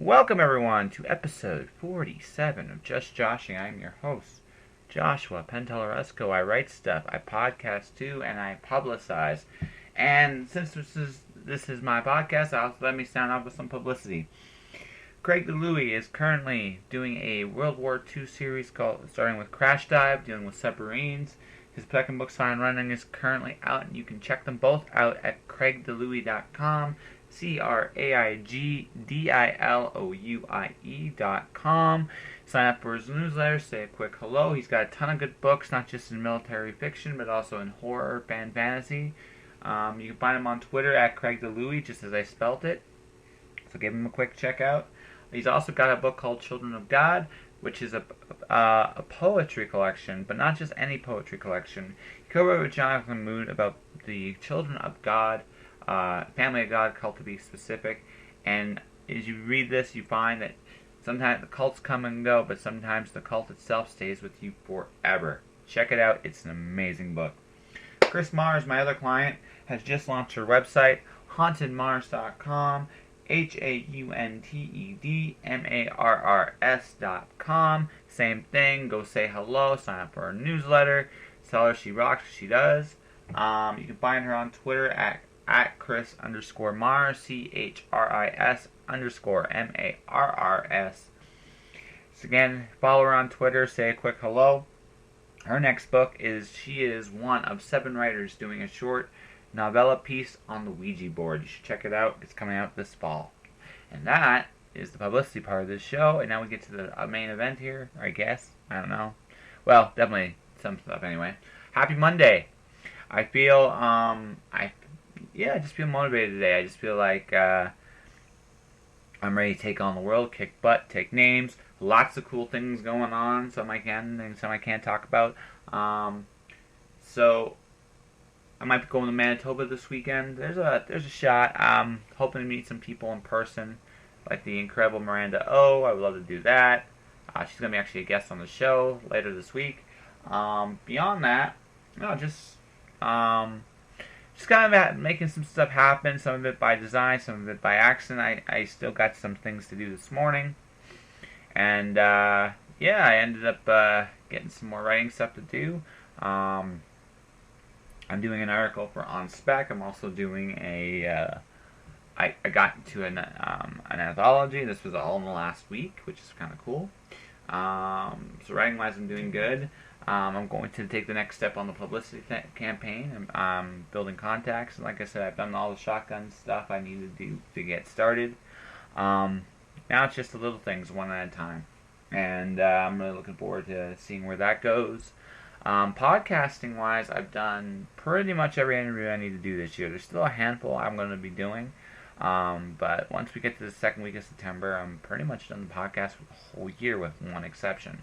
Welcome everyone to episode 47 of Just Joshing. I'm your host, Joshua Penteleresco. I write stuff, I podcast too, and I publicize. And since this is my podcast, let me sound off with some publicity. Craig DeLuey is currently doing a World War II series starting with Crash Dive, dealing with submarines. His second book, Sign Running, is currently out, and you can check them both out at craigdeluey.com. CraigDilouie.com. Sign up for his newsletter, say a quick hello. He's got a ton of good books, not just in military fiction, but also in horror and fantasy. You can find him on Twitter at CraigDeLuey, just as I spelt it. So give him a quick check out. He's also got a book called Children of God, which is a poetry collection, but not just any poetry collection. He co-wrote with Jonathan Mood about the Children of God, Family of God cult to be specific. And as you read this, you find that sometimes the cults come and go, but sometimes the cult itself stays with you forever. Check it out. It's an amazing book. Chris Mars, my other client, has just launched her website, hauntedmars.com. HAUNTEDMARRS.com. Same thing. Go say hello. Sign up for her newsletter. Tell her she rocks. She does. You can find her on Twitter at Chris_Mars. CHRIS_MARRS. So again, follow her on Twitter. Say a quick hello. Her next book she is one of 7 writers doing a short novella piece on the Ouija board. You should check it out. It's coming out this fall. And that is the publicity part of this show. And now we get to the main event here, I guess. I don't know. Well, definitely some stuff anyway. Happy Monday. I feel, I just feel motivated today. I just feel like I'm ready to take on the world, kick butt, take names. Lots of cool things going on. Some I can and some I can't talk about. So I might be going to Manitoba this weekend. There's a shot. I'm hoping to meet some people in person, like the incredible Miranda O. I would love to do that. She's going to be actually a guest on the show later this week. Beyond that, just kind of making some stuff happen. Some of it by design, some of it by accident. I still got some things to do this morning. And, I ended up getting some more writing stuff to do. I'm doing an article for On Spec. I'm also doing I got into an anthology. This was all in the last week, which is kind of cool. So writing-wise, I'm doing good. I'm going to take the next step on the publicity campaign. I'm building contacts. And like I said, I've done all the shotgun stuff I need to do to get started. Now it's just the little things one at a time. And I'm really looking forward to seeing where that goes. Podcasting wise, I've done pretty much every interview I need to do this year. There's still a handful I'm going to be doing, but once we get to the second week of September, I'm pretty much done the podcast for the whole year with one exception.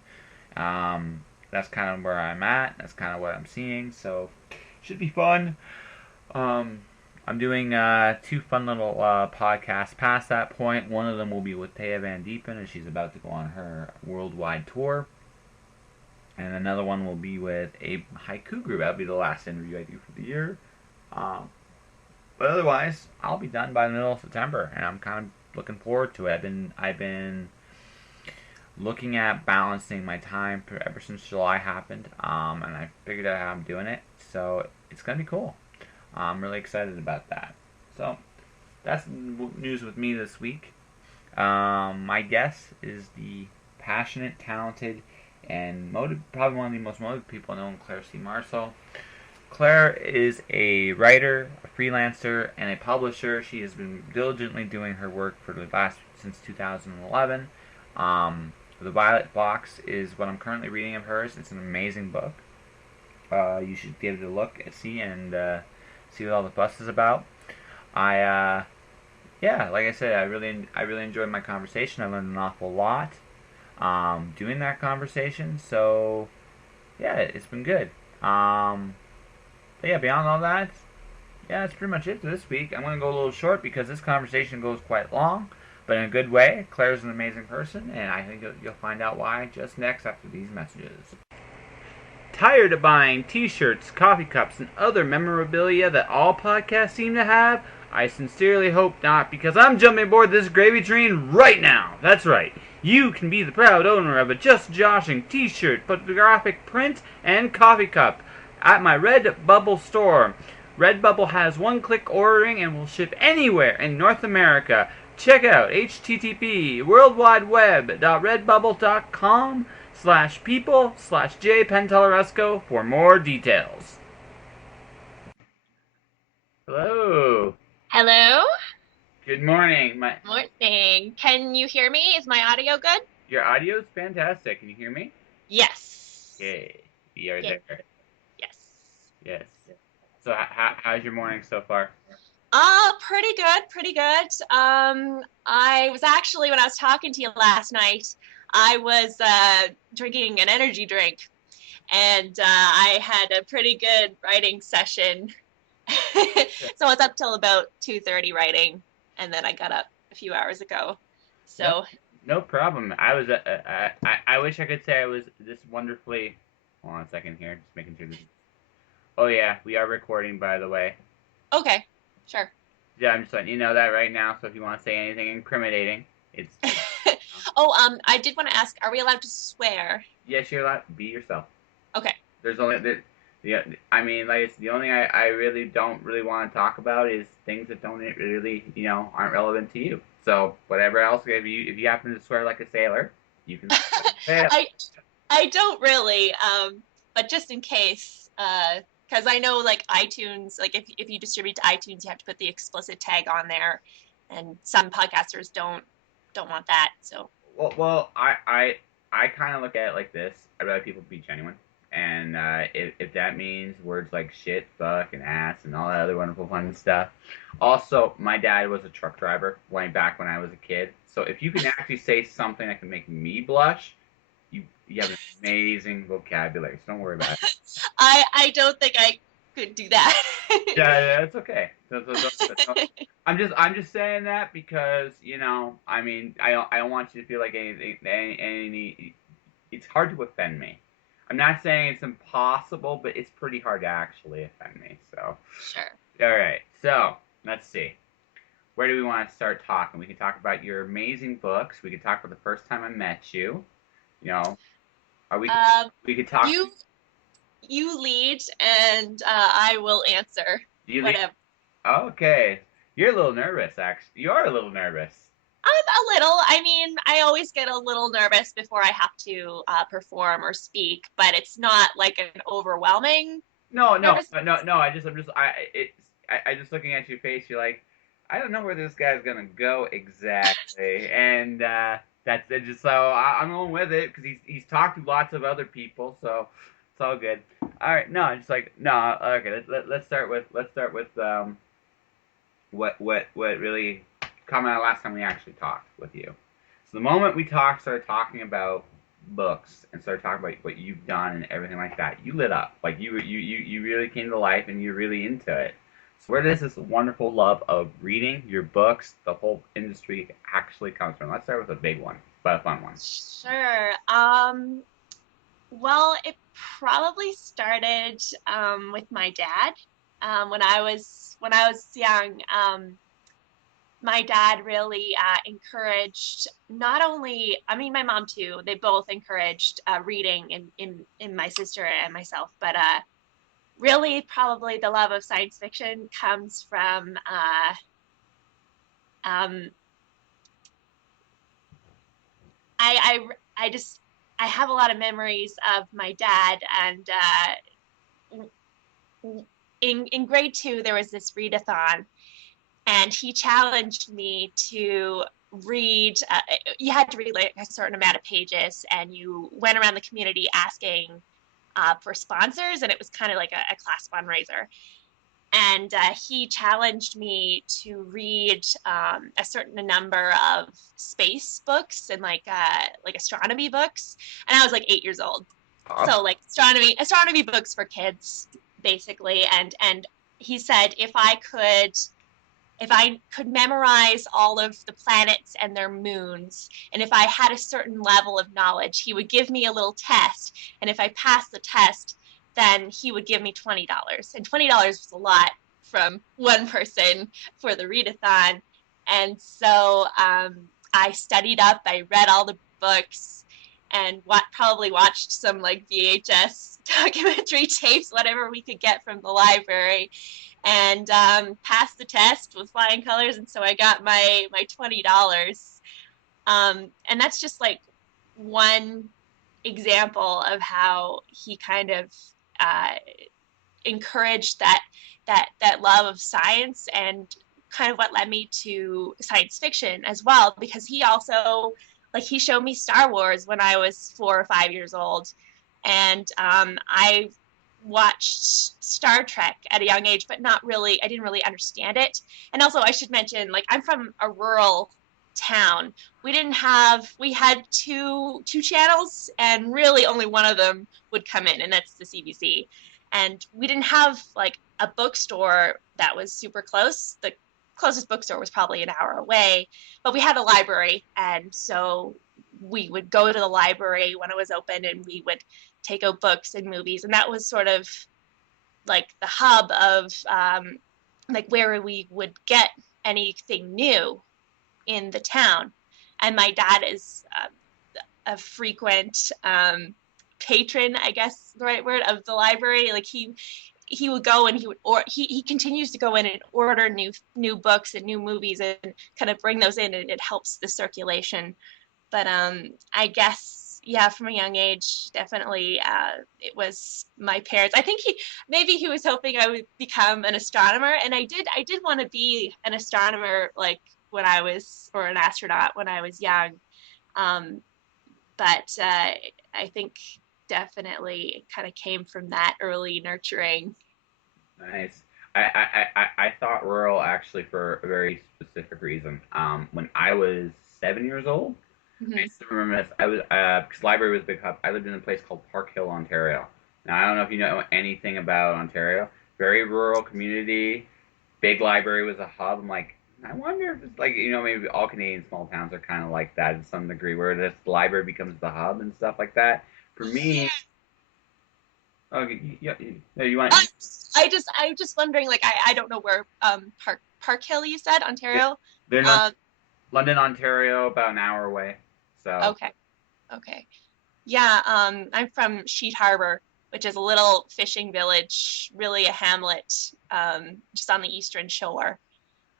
That's kind of where I'm at. That's kind of what I'm seeing, so should be fun. I'm doing 2 fun little podcasts past that point. One of them will be with Thea Van Diepen, and she's about to go on her worldwide tour. And another one will be with a haiku group. That'll be the last interview I do for the year. But otherwise, I'll be done by the middle of September, and I'm kind of looking forward to it. I've been looking at balancing my time ever since July happened, and I figured out how I'm doing it. So it's gonna be cool. I'm really excited about that. So that's news with me this week. My guest is the passionate, talented, and probably one of the most motivated people I know, Clare Marshall. Clare is a writer, a freelancer, and a publisher. She has been diligently doing her work since 2011. The Violet Box is what I'm currently reading of hers. It's an amazing book. You should give it a look and see what all the fuss is about. Like I said, I really enjoyed my conversation. I learned an awful lot doing that conversation. So it's been good. Beyond all that, that's pretty much it for this week. I'm going to go a little short because this conversation goes quite long, but in a good way. Claire's an amazing person, and I think you'll find out why just next after these messages. Tired of buying t-shirts, coffee cups, and other memorabilia that all podcasts seem to have? I sincerely hope not, because I'm jumping aboard this gravy train right now. That's right. You can be the proud owner of a Just Joshing t-shirt, photographic print, and coffee cup at my Redbubble store. Redbubble has one-click ordering and will ship anywhere in North America. Check out http://worldwideweb.redbubble.com/people/jpenteloresco for more details. Hello. Hello? Good morning. Morning. Can you hear me? Is my audio good? Your audio is fantastic. Can you hear me? Yes. Yay. We are Yeah. there. Yes. Yes. So how's your morning so far? Pretty good, pretty good. I was actually, when I was talking to you last night, I was drinking an energy drink, and I had a pretty good writing session. So I was up till about 2:30 writing, and then I got up a few hours ago. No, So no problem. I wish I could say I was this wonderfully. Hold on a second here, just making sure this. Oh yeah, we are recording, by the way. okay, sure. Yeah, I'm just letting you know that right now. So if you want to say anything incriminating, it's. Oh, I did want to ask, are we allowed to swear? Yes, you're allowed. Be yourself. Okay. There's only I mean, like it's the only thing I really don't really want to talk about is things that don't really aren't relevant to you. So whatever else, if you happen to swear like a sailor, you can say it. I I don't really, but just in case, because I know like iTunes, like if you distribute to iTunes, you have to put the explicit tag on there, and some podcasters don't want that. So Well, I kind of look at it like this. I'd rather people be genuine. And if that means words like shit, fuck, and ass, and all that other wonderful fun stuff. Also, my dad was a truck driver way back when I was a kid. So if you can actually say something that can make me blush, you have an amazing vocabulary. So don't worry about it. I don't think I could do that. Yeah, it's okay. I'm just saying that because I mean, I don't want you to feel like any. It's hard to offend me. I'm not saying it's impossible, but it's pretty hard to actually offend me. So, Sure. all right. So let's see. Where do we want to start talking? We can talk about your amazing books. We could talk about the first time I met you. You know, or we could talk. You lead, and I will answer. You leave? Whatever. Okay. You're a little nervous, actually. You are a little nervous. A little. I mean, I always get a little nervous before I have to perform or speak, but it's not like an overwhelming nervousness. No. I just looking at your face. You're like, I don't know where this guy's gonna go exactly, and that's it. Just so I'm going with it because he's talked to lots of other people, so it's all good. All right, no, just like no. Okay, let's start with what really comment on last time we actually talked with you. So the moment we started talking about books and started talking about what you've done and everything like that, you lit up. Like you really came to life and you're really into it. So where does this wonderful love of reading your books, the whole industry actually comes from? Let's start with a big one, but a fun one. Sure. Well, it probably started with my dad. When I was young, my dad really encouraged not only, I mean, my mom too. They both encouraged reading in my sister and myself, but really, probably the love of science fiction comes from um, I, I just I have a lot of memories of my dad, and in grade two there was this readathon, and he challenged me to read. You had to read like a certain amount of pages, and you went around the community asking for sponsors, and it was kind of like a class fundraiser. And he challenged me to read a certain number of space books and like astronomy books, and I was like 8 years old. Awesome. So like astronomy books for kids, basically. And he said if I could memorize all of the planets and their moons, and if I had a certain level of knowledge, he would give me a little test, and if I passed the test, then he would give me $20. And $20 was a lot from one person for the readathon. And so I studied up, I read all the books, and probably watched some like VHS documentary tapes, whatever we could get from the library, and passed the test with flying colors. And so I got my $20. And that's just like one example of how he kind of uh, encouraged that love of science, and kind of what led me to science fiction as well, because he also, like, he showed me Star Wars when I was 4 or 5 years old, and I watched Star Trek at a young age, but not really, I didn't really understand it. And also, I should mention, like, I'm from a rural town. We had two channels, and really only one of them would come in, and that's the CBC. And we didn't have like a bookstore that was super close. The closest bookstore was probably an hour away, but we had a library, and so we would go to the library when it was open, and we would take out books and movies, and that was sort of like the hub of like where we would get anything new in the town. And my dad is a frequent patron, I guess the right word, of the library. Like he would go, and he continues to go in and order new books and new movies, and kind of bring those in, and it helps the circulation. But I guess, yeah, from a young age, definitely it was my parents. I think maybe he was hoping I would become an astronomer, and I did want to be an astronomer, like when I was, or an astronaut when I was young. Um, but I think definitely it kind of came from that early nurturing. Nice. I thought rural actually for a very specific reason. When I was 7 years old, I Mm-hmm. still remember this. I was because library was a big hub. I lived in a place called Park Hill, Ontario. Now I don't know if you know anything about Ontario. Very rural community. Big library was a hub. I'm like, I wonder if it's like maybe all Canadian small towns are kind of like that in some degree, where this library becomes the hub and stuff like that. For me, Yeah. oh, yeah, yeah, you want? I'm just wondering, like, I don't know where Park Hill, you said, Yeah, Ontario. they're in Um, London, Ontario, about an hour away. So, okay, okay. Yeah, I'm from Sheet Harbor, which is a little fishing village, really a hamlet, just on the eastern shore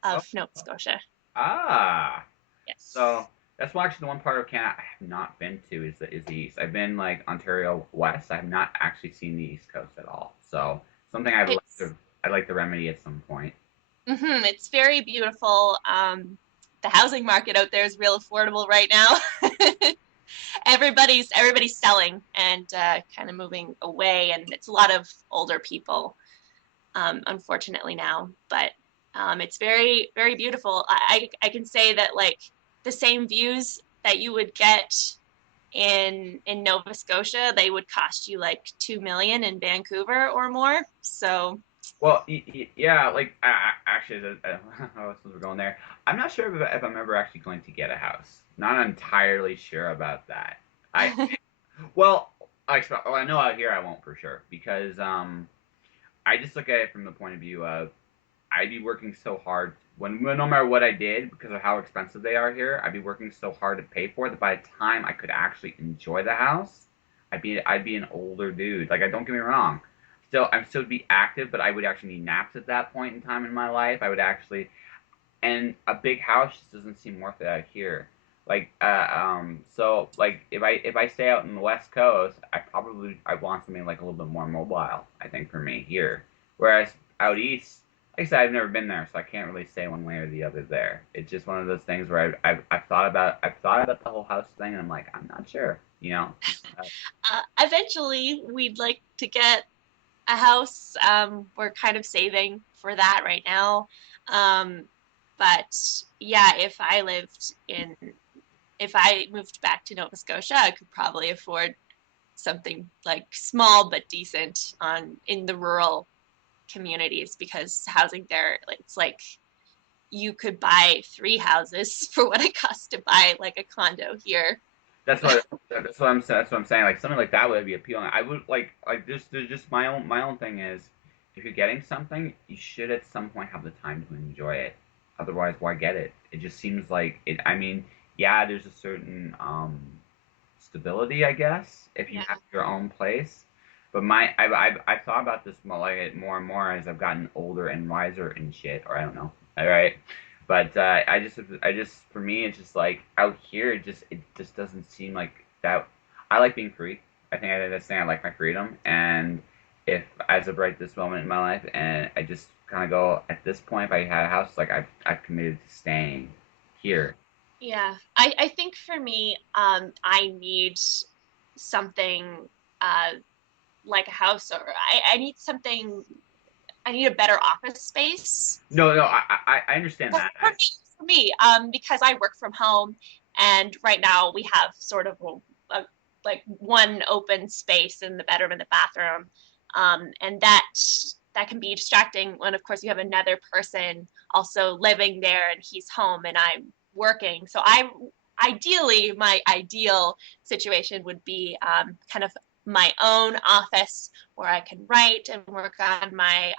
oh, of Nova Scotia. ah, Yes. so that's actually the one part of Canada I have not been to is the East. I've been like Ontario West. I have not actually seen the East Coast at all. So something It's I'd like to remedy at some point. it's very beautiful. The housing market out there is real affordable right now. Everybody's selling and kind of moving away, and it's a lot of older people, unfortunately now. But it's very very beautiful. I can say that, like, the same views that you would get in Nova Scotia, they would cost you like 2 million in Vancouver or more. So Well, yeah, like actually, since we're going there, I'm not sure if I'm ever actually going to get a house. Not entirely sure about that. I well, I know out here I won't for sure because I just look at it from the point of view of I'd be working so hard no matter what I did because of how expensive they are here. I'd be working so hard to pay for it that by the time I could actually enjoy the house, I'd be an older dude. Like, I don't get me wrong, I'm still be active, but I would actually need naps at that point in time in my life. I would actually, and a big house just doesn't seem worth it out here. Like, so like if I stay out in the West Coast, I want something like a little bit more mobile. I think for me here, whereas out east, like I said, I've never been there, so I can't really say one way or the other there. It's just one of those things where I've thought about the whole house thing, and I'm like, I'm not sure, eventually, we'd like to get a house. We're kind of saving for that right now. Um, but yeah, if I moved back to Nova Scotia, I could probably afford something like small but decent on in the rural communities, because housing there, it's like you could buy 3 houses for what it costs to buy like a condo here. That's what I'm saying. Like something like that would be appealing. I would like there's just my own thing is if you're getting something, you should at some point have the time to enjoy it. Otherwise, why get it? It just seems like it. I mean, yeah, there's a certain stability, I guess, if you Yeah. have your own place. But I've thought about this more, like more and more as I've gotten older and wiser and shit, or I don't know. All right, but I just for me it's just like out here it just doesn't seem like that. I like being free. I that's the thing. I like my freedom, and if as of right this moment in my life, and I just kind of go at this point, if I had a house, like I've committed to staying here. Yeah. I think for me, I need something uh, like a house, or I need something, I need a better office space. No, no, I understand For, that. for me, for me, because I work from home, and right now we have sort of like one open space in the bedroom and the bathroom, and that can be distracting when, of course, you have another person also living there, and he's home and I'm working. So I ideally, my ideal situation would be kind of my own office where I can write and work on my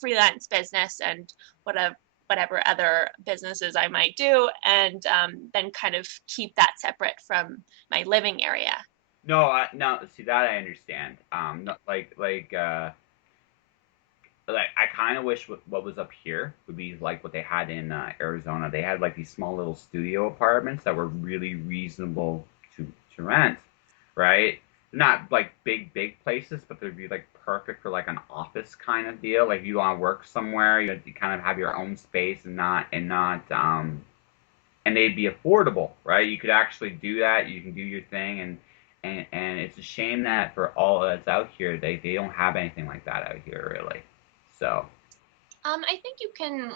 freelance business and whatever other businesses I might do, and then kind of keep that separate from my living area. No, no, see that I understand. No, like I kind of wish what was up here would be like what they had in Arizona. They had like these small little studio apartments that were really reasonable to rent, right? Not like big places, but they'd be like perfect for like an office kind of deal. Like you want to work somewhere, you kind of have your own space and not and they'd be affordable, right? You could actually do that. You can do your thing, and it's a shame that for all that's out here, they don't have anything like that out here, really. So I think you can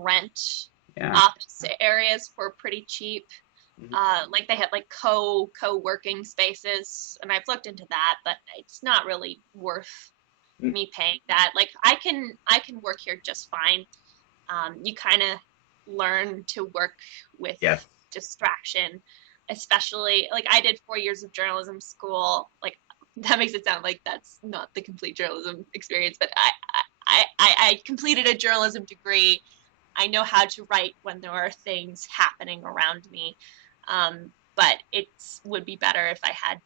rent yeah. office areas for pretty cheap. Mhm. Like they have like co-working spaces, and I've looked into that, but it's not really worth Mm, me paying that. Like I can work here just fine. You kind of learn to work with yes. distraction, especially like I did 4 years of journalism school. Like that makes it sound like that's not the complete journalism experience, but I completed a journalism degree. I know how to write when there are things happening around me. But it would be better if I had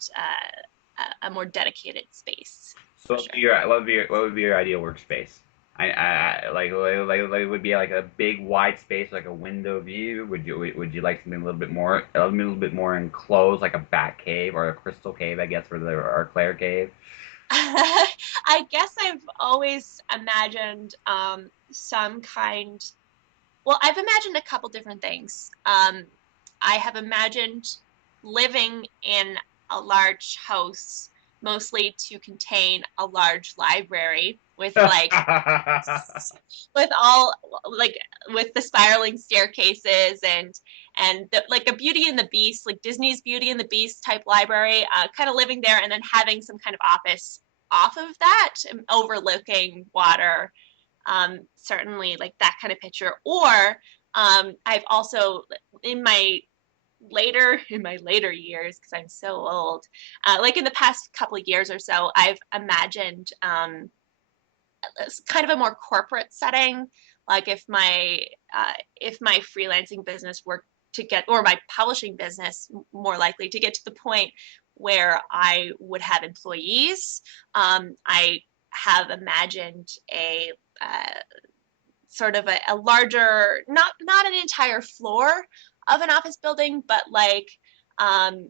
a more dedicated space So for sure. what would be your ideal workspace? Like it would be like a big wide space, like a window view. Would you like something a little bit more enclosed, like a bat cave or a crystal cave, I guess, for the or Claire cave? I guess I've always imagined some kind. Well, I've imagined a couple different things. I have imagined living in a large house, mostly to contain a large library with all like with the spiraling staircases and like a Beauty and the Beast, like Disney's Beauty and the Beast type library, kind of living there and then having some kind of office off of that, overlooking water, certainly like that kind of picture. Or I've also in my later years, because I'm so old, like in the past couple of years or so, I've imagined kind of a more corporate setting. Like if my freelancing business were to get, or my publishing business more likely to get to the point where I would have employees. I have imagined a sort of a larger, not an entire floor of an office building, but like um,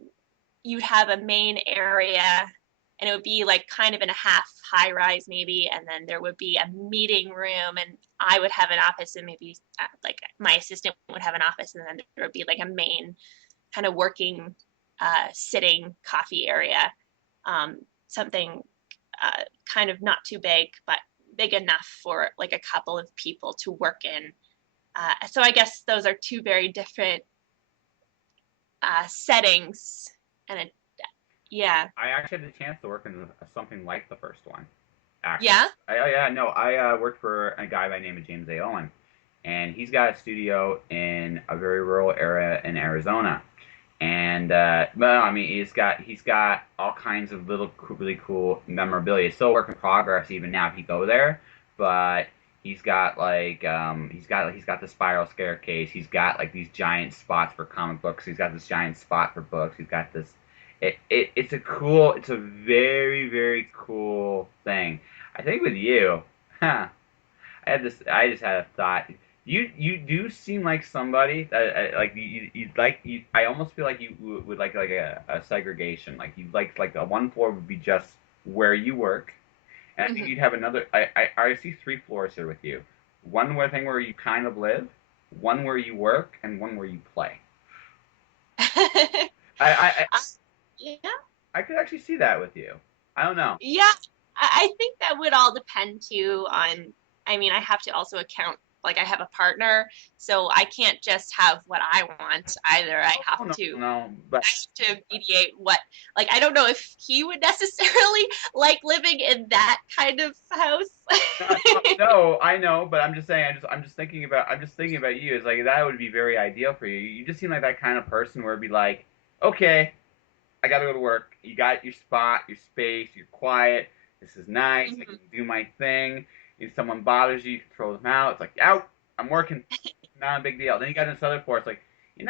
you'd have a main area, and it would be like kind of in a half high rise maybe, and then there would be a meeting room, and I would have an office, and maybe like my assistant would have an office, and then there would be like a main kind of working sitting coffee area, something kind of not too big but big enough for like a couple of people to work in. So I guess those are two very different settings, and yeah. I actually had the chance to work in something like the first one. Actually, Yeah. yeah, no, I worked for a guy by the name of James A. Owen, and he's got a studio in a very rural area in Arizona. And well, I mean, he's got all kinds of little really cool memorabilia. It's still a work in progress even now if you go there. but he's got the spiral staircase. He's got like these giant spots for comic books. He's got this giant spot for books. He's got this. It's a very very cool thing. I think with you, huh? I just had a thought. You do seem like somebody that like you. I almost feel like you would like a segregation. Like you like the one floor would be just where you work, and I think Mhm. you'd have another. I see three floors here with you. One where you kind of live, one where you work, and one where you play. I I Uh, yeah, I could actually see that with you. I don't know. yeah. I think that would all depend too on, I mean, I have to also account, like I have a partner, so I can't just have what I want either. Oh no no, but I have to mediate what, like, I don't know if he would necessarily like living in that kind of house. no, I know, but I'm just saying. I'm just thinking about you. It's like that would be very ideal for you. You just seem like that kind of person where it'd be like, okay, I gotta go to work. You got your spot, your space, you're quiet. This is nice. I can Mhm. do my thing. If someone bothers you, you can throw them out. It's like, out. I'm working. Not a big deal. Then you got this other floor. It's like, I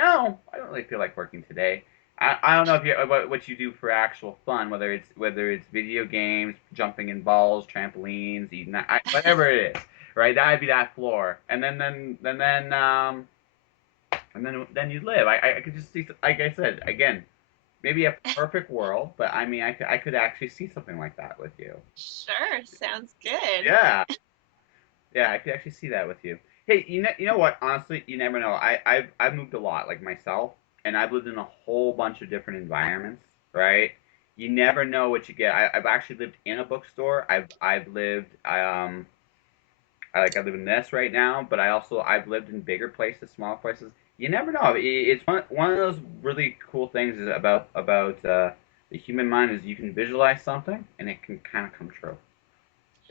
don't really feel like working today. I don't know if you what you do for actual fun, whether it's video games, jumping in balls, trampolines, eating whatever it is, right? That'd be that floor, and then you live. I could just see, like I said again, maybe a perfect world, but I mean, I could actually see something like that with you. Sure, sounds good. Yeah, yeah, I could actually see that with you. Hey, you know what? Honestly, you never know. I've moved a lot, like myself, and I've lived in a whole bunch of different environments. Right? You never know what you get. I've actually lived in a bookstore. I've lived I live in this right now, but I've lived in bigger places, smaller places. You never know. It's one of those really cool things is about the human mind is you can visualize something and it can kind of come true.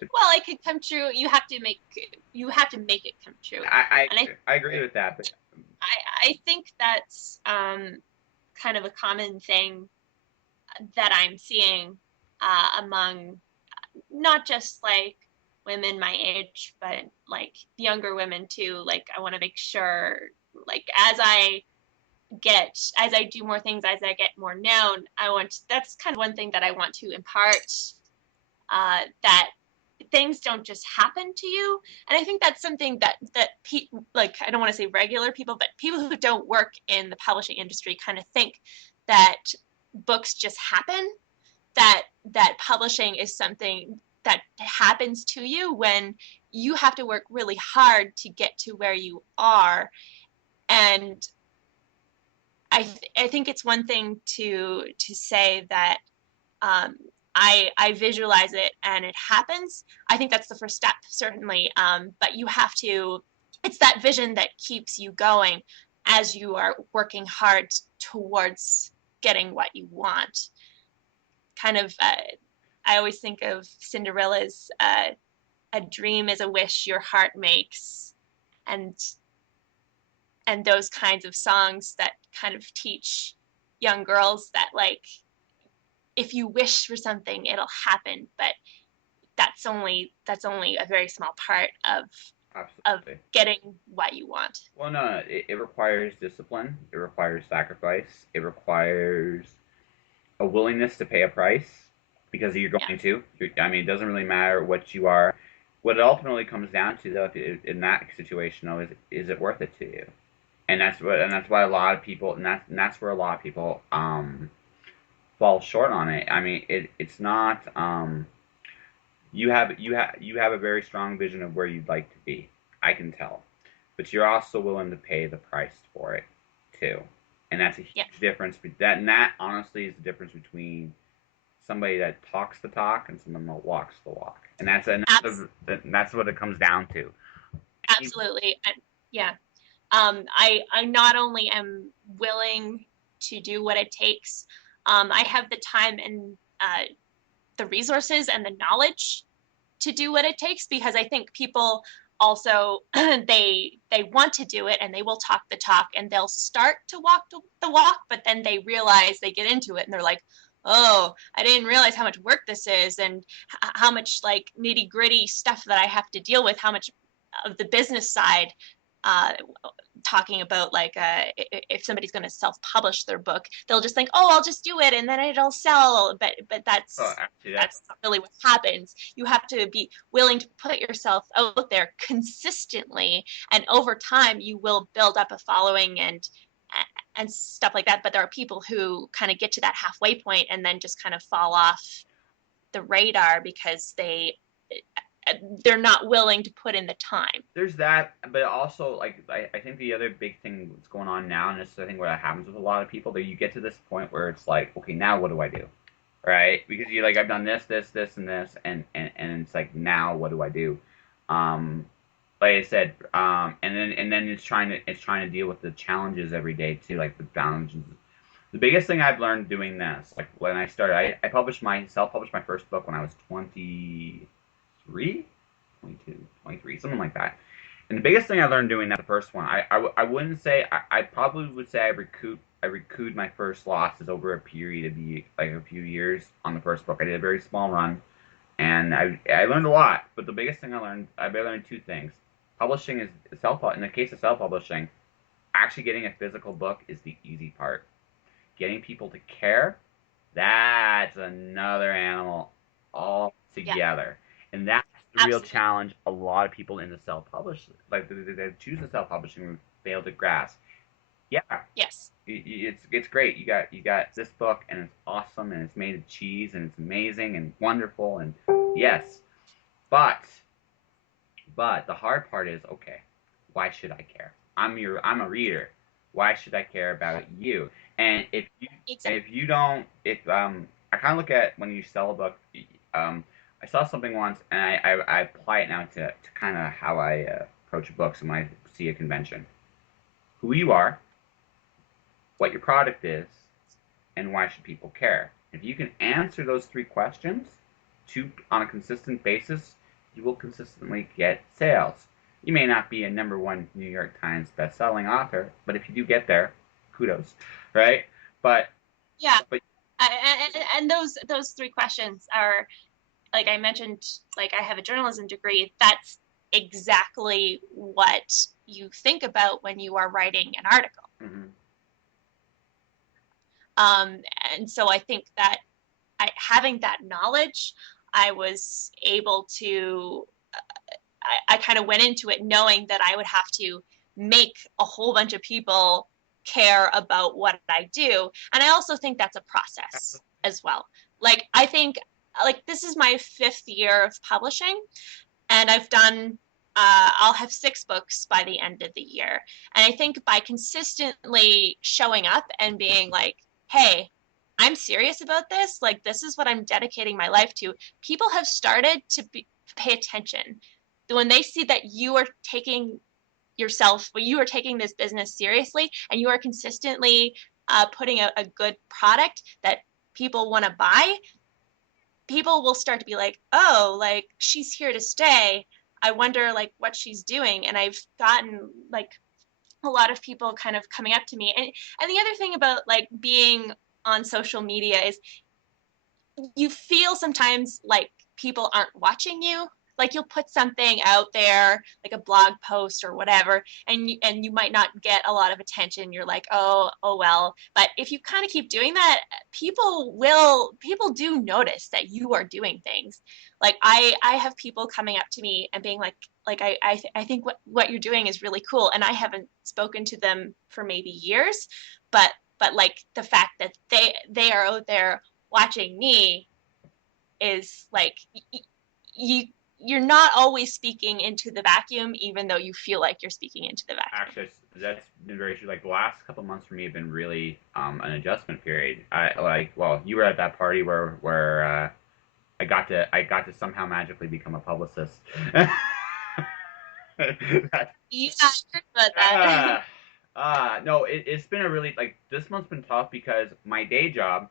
It, Well, it could come true. You have to make it come true. And I agree with that, but I think that's kind of a common thing that I'm seeing among not just like women my age, but like younger women too. Like I want to make sure, like as I do more things, as I get more known, that's kind of one thing that I want to impart, that things don't just happen to you. And I think that's something like I don't want to say regular people, but people who don't work in the publishing industry kind of think that books just happen, that publishing is something that happens to you when you have to work really hard to get to where you are. And I think it's one thing to say that um, I visualize it and it happens. I think that's the first step, certainly. But you have to, it's that vision that keeps you going as you are working hard towards getting what you want. Kind of, I always think of Cinderella's "A dream is a wish your heart makes," and those kinds of songs that kind of teach young girls that, like, if you wish for something it'll happen, but that's only a very small part of absolutely. getting what you want. Well, no, it requires discipline. It requires sacrifice. It requires a willingness to pay a price because you're Yeah, going to. I mean, it doesn't really matter what you are. What it ultimately comes down to, though, in that situation, though, is it worth it to you? And that's why a lot of people, and that's where a lot of people fall short on it. I mean, it's not. You have a very strong vision of where you'd like to be. I can tell, but you're also willing to pay the price for it too, and that's a yeah, huge difference. That honestly is the difference between somebody that talks the talk and someone that walks the walk, and abs- that's what it comes down to. absolutely. And yeah, I not only am willing to do what it takes, I have the time and the resources and the knowledge to do what it takes, because I think people also they want to do it and they will talk the talk and they'll start to walk the walk, but then they realize they get into it and they're like, oh, I didn't realize how much work this is and how much like nitty gritty stuff that I have to deal with, how much of the business side, uh, talking about like if somebody's going to self-publish their book, they'll just think, oh, I'll just do it and then it'll sell. But Oh, that's actually, that's not really what happens. You have to be willing to put yourself out there consistently, and over time you will build up a following and stuff like that. But there are people who kind of get to that halfway point and then just kind of fall off the radar because they're not willing to put in the time. there's that, but also like I think the other big thing that's going on now, and this is I think what happens with a lot of people, that you get to this point where it's like, okay, now what do I do, right? Because you're like, I've done this, and this, and it's like, now what do I do? Um, like I said, and then it's trying to deal with the challenges every day too, like the challenges. The biggest thing I've learned doing this, like when I started, I self-published my first book when I was 23, 22, 23, something like that. And the biggest thing I learned doing that, the first one, I wouldn't say, I probably would say I recouped my first losses over a period of like a few years on the first book. I did a very small run, and I learned a lot. But the biggest thing I learned two things. Publishing is in the case of self-publishing, actually getting a physical book is the easy part. Getting people to care, that's another animal Yeah, altogether. And that's the real absolutely. challenge a lot of people in the self-publish, like they choose the self-publishing route, fail to grasp. Yeah, Yes. it's great. You got this book, and it's awesome, and it's made of cheese, and it's amazing and wonderful, and yes, but the hard part is, okay, why should I care? I'm a reader. Why should I care about you? And Exactly. if you don't, if I kind of look at when you sell a book. I saw something once, and I apply it now to kind of how I approach books when I see a convention. Who you are, what your product is, and why should people care? If you can answer those three questions on a consistent basis, you will consistently get sales. You may not be a number one New York Times best-selling author, but if you do get there, kudos, right? But Yeah. but And those three questions are, like I mentioned, like I have a journalism degree. That's exactly what you think about when you are writing an article. mhm. Um, and so I think that having that knowledge, I was able to, I kind of went into it knowing that I would have to make a whole bunch of people care about what I do. And I also think that's a process as well. Like, I think, like, this is my fifth year of publishing, and I'll have six books by the end of the year. And I think by consistently showing up and being like, hey, I'm serious about this, like, this is what I'm dedicating my life to, people have started to pay attention. When they see that you are taking you are taking this business seriously and you are consistently putting out a good product that people want to buy, people will start to be like, oh, like she's here to stay. I wonder like what she's doing. And I've gotten like a lot of people kind of coming up to me. And the other thing about like being on social media is you feel sometimes like people aren't watching you. Like you'll put something out there, like a blog post or whatever, and you might not get a lot of attention. You're like, oh well. But if you kind of keep doing that, people do notice that you are doing things. Like I have people coming up to me and being like I think what you're doing is really cool, and I haven't spoken to them for maybe years, but like the fact that they are out there watching me is like you you're not always speaking into the vacuum, even though you feel like you're speaking into the vacuum. Actually, that's been very true. Like the last couple months for me have been really an adjustment period. I like, well, you were at that party where I got to somehow magically become a publicist. That, Yeah, I heard about that. ah, no, it's been a really, like, this month's been tough because my day job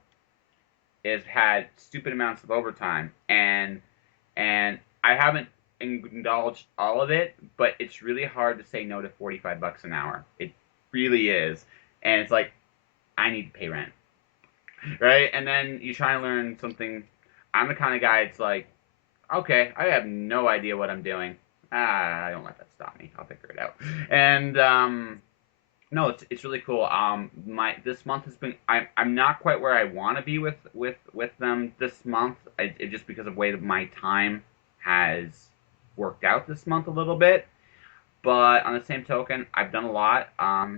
has had stupid amounts of overtime, and I haven't indulged all of it, but it's really hard to say no to $45 an hour. It really is, and it's like, I need to pay rent. right? And then you try and learn something. I'm the kind of guy. It's like, okay, I have no idea what I'm doing. I don't let that stop me. I'll figure it out. And no, it's really cool. My this month has been. I'm not quite where I want to be with them this month. Just because of the way that my time has worked out this month a little bit. But on the same token, I've done a lot. I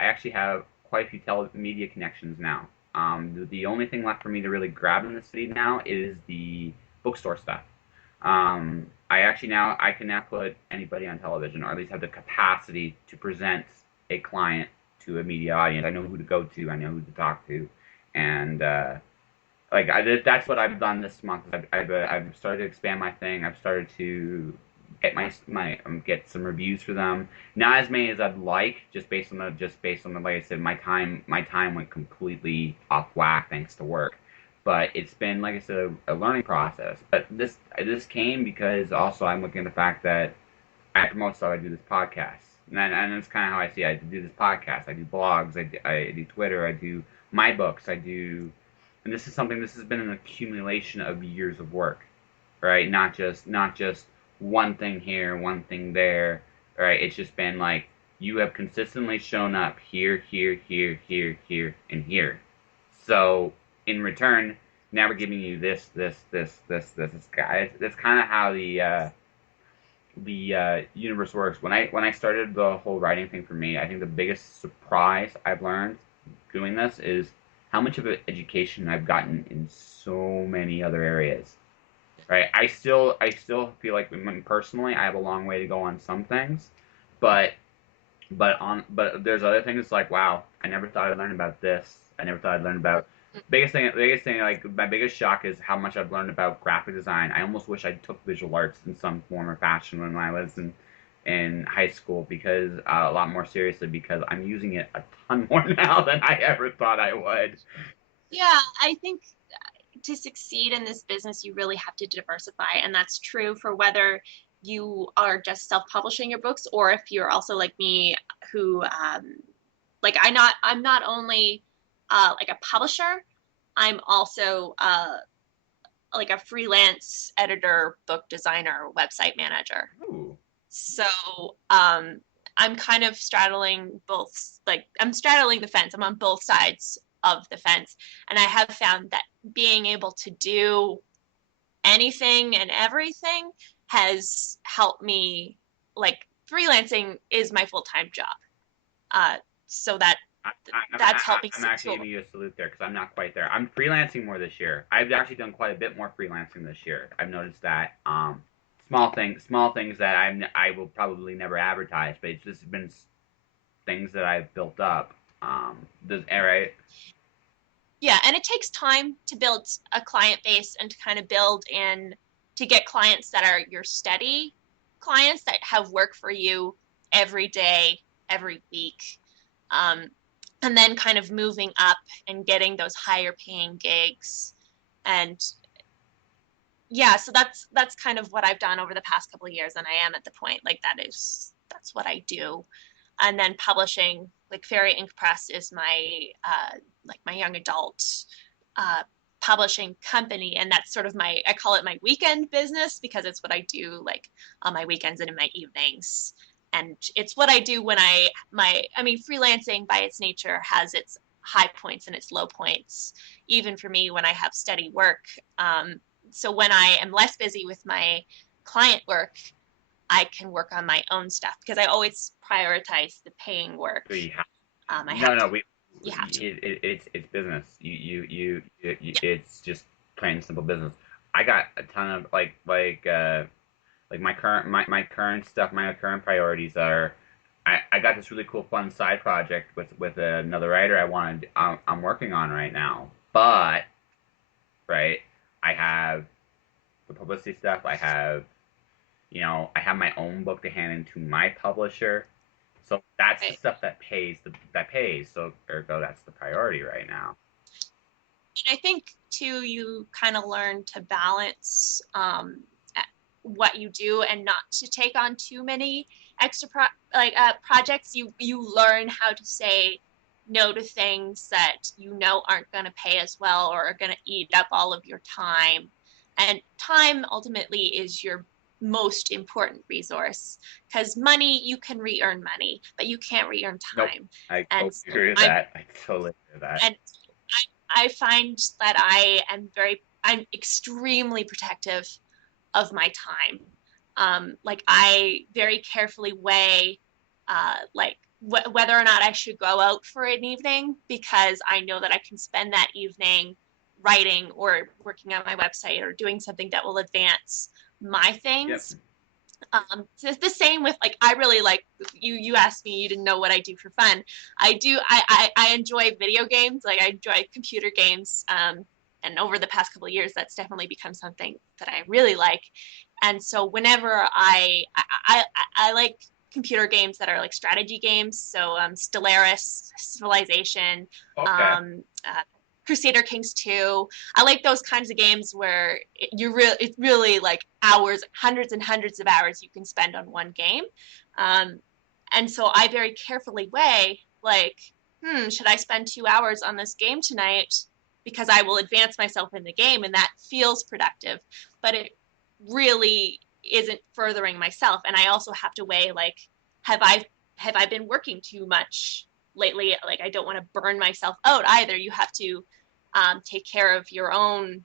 actually have quite a few media connections now. The only thing left for me to really grab in the city now is the bookstore stuff. I can now put anybody on television, or at least have the capacity to present a client to a media audience. I know who to go to. I know who to talk to, and that's what I've done this month. I've started to expand my thing. I've started to get some reviews for them. Not as many as I'd like, just based on the like I said, my time went completely off whack thanks to work. But it's been, like I said, a learning process. But this came because also I'm looking at the fact that I promote stuff. I do this podcast, and that's kind of how I see it. I do this podcast. I do blogs. I do Twitter. I do my books. And this is something. This has been an accumulation of years of work, right? Not just one thing here, one thing there, right? It's just been like you have consistently shown up here, here, here, here, here, and here. So in return, now we're giving you this, this, this, this, this. That's kind of how the universe works. When I started the whole writing thing for me, I think the biggest surprise I've learned doing this is how much of an education I've gotten in so many other areas. Right? I still feel like personally I have a long way to go on some things, but but there's other things like wow, I never thought I'd learn about this. I never thought I'd learn about biggest thing like my biggest shock is how much I've learned about graphic design. I almost wish I took visual arts in some form or fashion when I was in high school because a lot more seriously because I'm using it a ton more now than I ever thought I would. Yeah, I think to succeed in this business, you really have to diversify. And that's true for whether you are just self-publishing your books or if you're also like me who I'm not only like a publisher, I'm also like a freelance editor, book designer, website manager. Ooh. So I'm kind of straddling both, like I'm straddling the fence. I'm on both sides of the fence. And I have found that being able to do anything and everything has helped me. Like freelancing is my full-time job. Uh, so I, that's helping. I'm actually giving you a salute there because I'm not quite there. I'm freelancing more this year. I've actually done quite a bit more freelancing this year. I've noticed that small things that I will probably never advertise, but it's just been things that I've built up. Right? Yeah, and it takes time to build a client base and to kind of build in to get clients that are your steady clients that have work for you every day, every week. Um, and then kind of moving up and getting those higher paying gigs. And yeah, so that's kind of what I've done over the past couple of years. And I am at the point like that's what I do. And then publishing, like Fairy Ink Press is my like my young adult uh, publishing company, and that's sort of I call it my weekend business because it's what I do like on my weekends and in my evenings, and it's what I do when I mean freelancing by its nature has its high points and its low points, even for me when I have steady work. So when I am less busy with my client work, I can work on my own stuff because I always prioritize the paying work. So you have I no, have to. no. We You have to. it's business. It's just plain and simple business. I got a ton of like my current stuff. My current priorities are. I got this really cool fun side project with another writer I'm working on right now. But right, I have the publicity stuff. I have my own book to hand into my publisher. So that's the Right. stuff that pays. So ergo, that's the priority right now. And I think too, you kind of learn to balance what you do and not to take on too many extra projects. You learn how to say no to things that you know aren't going to pay as well or are going to eat up all of your time. And time ultimately is your most important resource because money, you can re-earn money, but you can't re-earn Nope. time. I And totally so agree with I'm that. I totally agree with that. and I find that I'm extremely protective of my time. Like I very carefully weigh like whether or not I should go out for an evening because I know that I can spend that evening writing or working on my website or doing something that will advance my Yep. things. So it's the same with like I really like you asked me you didn't know what I do for fun. I enjoy video games, like I enjoy computer games. And over the past couple of years that's definitely become something that I really like. And so whenever I like computer games that are like strategy games, so Stellaris, Civilization, Okay. um, Crusader Kings 2. I like those kinds of games where it's really like hours, hundreds and hundreds of hours you can spend on one game. Um, and so I very carefully weigh like, should I spend 2 hours on this game tonight because I will advance myself in the game and that feels productive, but it really isn't furthering myself. And I also have to weigh like, have I have I been working too much lately? Like I don't want to burn myself out either. You have to take care of your own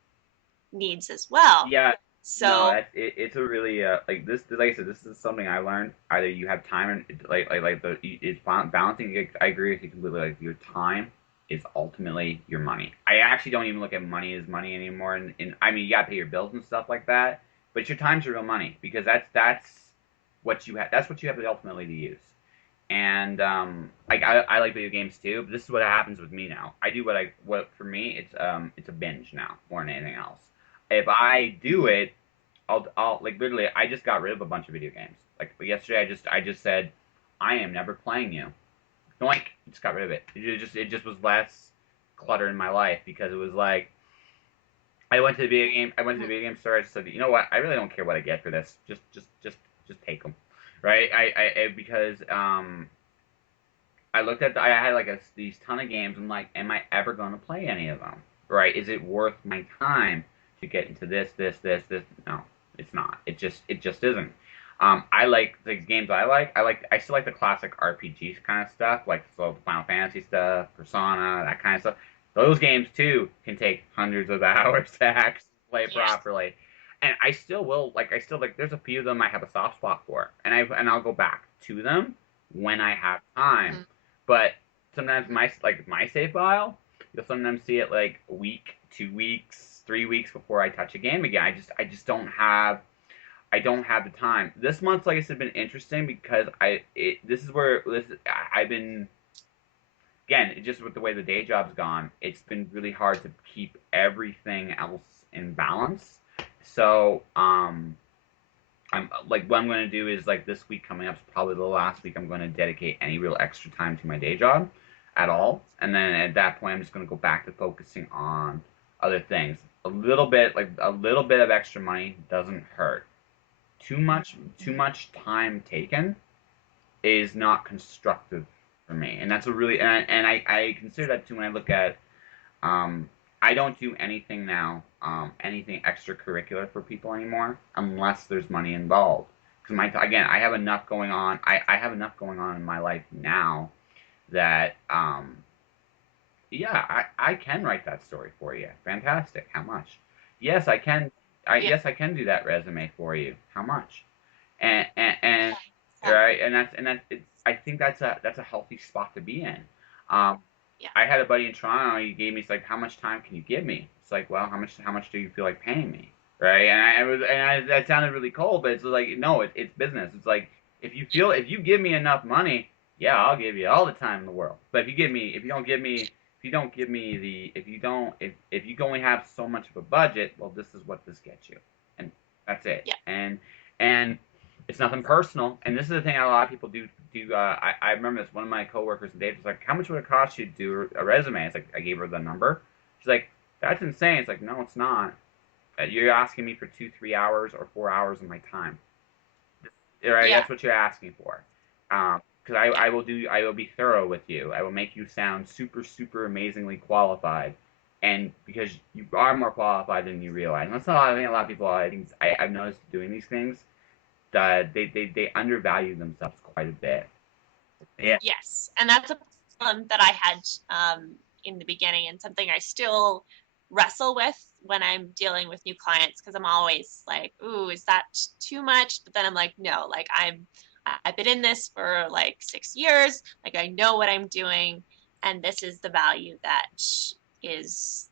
needs as well. Yeah. No, So it's a really like this. Like I said, this is something I learned. Either you have time and like the it's balancing. I agree with you completely. Like your time is ultimately your money. I actually don't even look at money as money anymore. And I mean, you gotta pay your bills and stuff like that. But your time's your real money because that's what you have. That's what you have ultimately to use. And like I like video games too. But this is what happens with me now. I do what for me it's a binge now more than anything else. If I do it, I'll like literally I just got rid of a bunch of video games. Like yesterday, I just said I am never playing you. Doink, just got rid of it. It just was less clutter in my life because it was like I went to the video game store. I just said, you know what? I really don't care what I get for this. Just take them, right? Because I looked at I had like these ton of games. I'm like, am I ever going to play any of them? Right? Is it worth my time to get into this? No, it's not. It just isn't. I like the games I like. I still like the classic RPG kind of stuff, like so the Final Fantasy stuff, Persona, that kind of stuff. Those games too can take hundreds of hours to actually play yeah, properly. And I still will like I still like there's a few of them I have a soft spot for. And I'll go back to them when I have time. mm-hmm. But sometimes my save file, you'll sometimes see it like a week, 2 weeks, 3 weeks before I touch a game again. I just don't have the time. This month's like I said been interesting because this is where I've been again just with the way the day job's gone. It's been really hard to keep everything else in balance. So I'm like what I'm going to do is like this week coming up is probably the last week I'm going to dedicate any real extra time to my day job at all, and then at that point I'm just going to go back to focusing on other things. A little bit of extra money doesn't hurt. Too much time taken is not constructive for me, and that's a really and I consider that too when I look at um, I don't do anything now, anything extracurricular for people anymore, unless there's money involved. Because again, I have enough going on. I have enough going on in my life now that, yeah, I can write that story for you. Fantastic. How much? Yes, I can. Yeah, Yes, I can do that resume for you. How much? And so, right, and that's it's. I think that's a healthy spot to be in. Um, yeah, I had a buddy in Toronto. He gave me. He's like, "How much time can you give me?" It's like, "Well, how much do you feel like paying me?" Right? That sounded really cold, but it's like, no, it's business. It's like if you give me enough money, yeah, I'll give you all the time in the world. But if you only have so much of a budget, well, this is what this gets you, and that's it. yeah, And it's nothing personal. And this is the thing a lot of people do. I remember this. One of my coworkers, Dave, was like, "How much would it cost you to do a resume?" It's like I gave her the number. She's like, "That's insane." It's like, no, it's not. You're asking me for 2, 3 hours or 4 hours of my time. Right? yeah, That's what you're asking for. because I will be thorough with you. I will make you sound super, super amazingly qualified, and because you are more qualified than you realize. And that's not, I think a lot of people, I've noticed doing these things that they undervalue themselves quite a bit. Yeah. Yes, and that's a problem that I had in the beginning, and something I still wrestle with when I'm dealing with new clients, because I'm always like, "Ooh, is that too much?" But then I'm like, "No, like I've been in this for like 6 years. Like I know what I'm doing, and this is the value that is.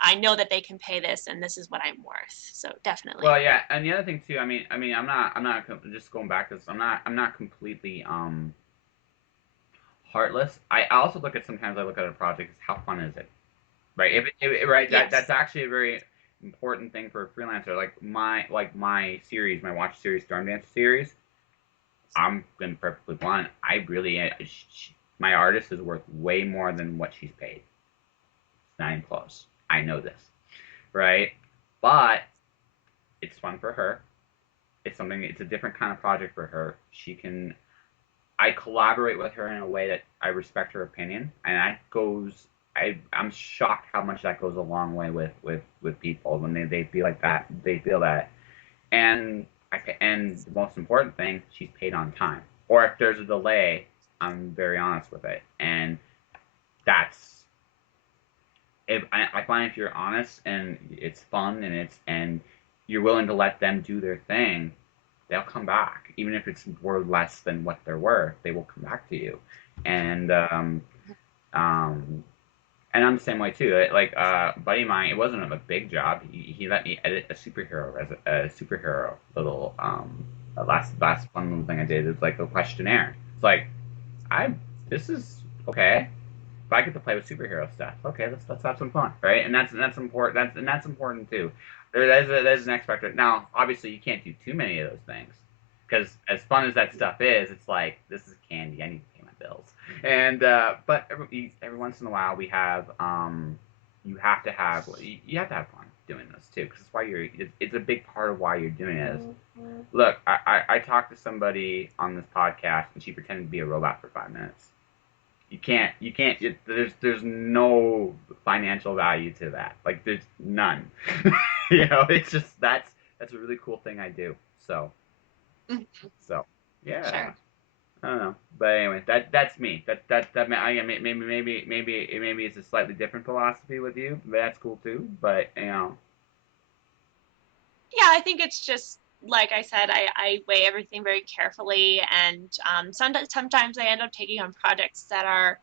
I know that they can pay this, and this is what I'm worth." So definitely. Well, yeah, and the other thing too, I'm not just going back to this. I'm not completely heartless. I also look at sometimes I look at a project as how fun is it, right? Right, that's Yes. actually a very important thing for a freelancer. Like my series, my watch series, Storm Dance series. I'm gonna be perfectly blunt. I really my artist is worth way more than what she's paid. It's not even close. I know this, right? But it's fun for her. It's something. It's a different kind of project for her. She can. I collaborate with her in a way that I respect her opinion, and that goes. I'm shocked how much that goes a long way with people when they feel like that. They feel that, and and the most important thing, she's paid on time. Or if there's a delay, I'm very honest with it, and that's if I find if you're honest and it's fun and you're willing to let them do their thing, they'll come back. Even if it's worth less than what they're worth, they will come back to you. And um, and I'm the same way too. Like buddy of mine, it wasn't a big job. He let me edit a superhero little last fun little thing I did. It's like a questionnaire. It's like I this is okay. If I get to play with superhero stuff, okay, let's have some fun, right? And that's important. That's important too. There's an X factor. Now, obviously, you can't do too many of those things because as fun as that stuff is, it's like this is candy. I need to pay my bills. And but every once in a while, we have you have to have fun doing this too because it's why it's a big part of why you're doing it. Look, I talked to somebody on this podcast and she pretended to be a robot for 5 minutes. There's no financial value to that. Like there's none. It's just that's a really cool thing I do. So yeah. Sure. I don't know, but anyway, that's me. Maybe it's a slightly different philosophy with you. But that's cool too. But Yeah, I think it's just like I said, I weigh everything very carefully, and sometimes I end up taking on projects that are